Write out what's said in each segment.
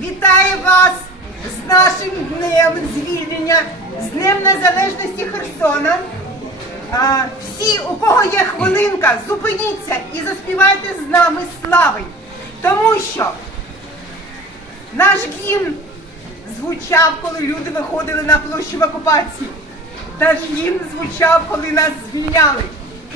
вітає вас з нашим днем звільнення, з Днем Незалежності Херсона. Всі, у кого є хвилинка, зупиніться і заспівайте з нами слави. Тому що наш гімн звучав, коли люди виходили на площу в окупації. Наш гімн звучав, коли нас звільняли.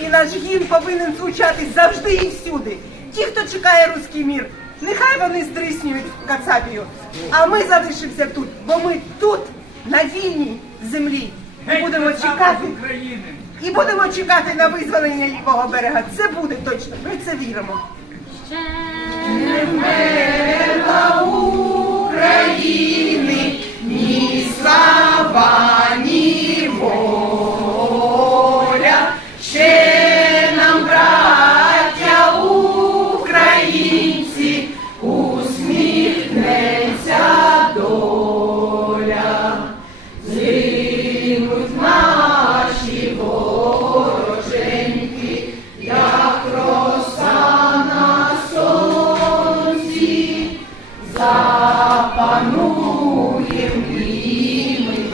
І наш гімн повинен звучати завжди і всюди. Ті, хто чекає руський мір, нехай вони здриснюють в Кацапію. А ми залишимося тут, бо ми тут, на вільній землі. І будемо чекати. України. І будемо чекати на визволення лівого берега. Це буде точно. Ми це віримо.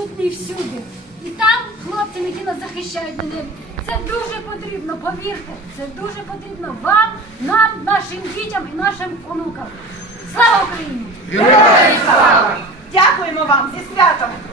чутний всюди. І там хлопцям, які нас захищають на небі. Це дуже потрібно, повірте, це дуже потрібно вам, нам, нашим дітям і нашим онукам. Слава Україні! Дякуємо вам зі святом!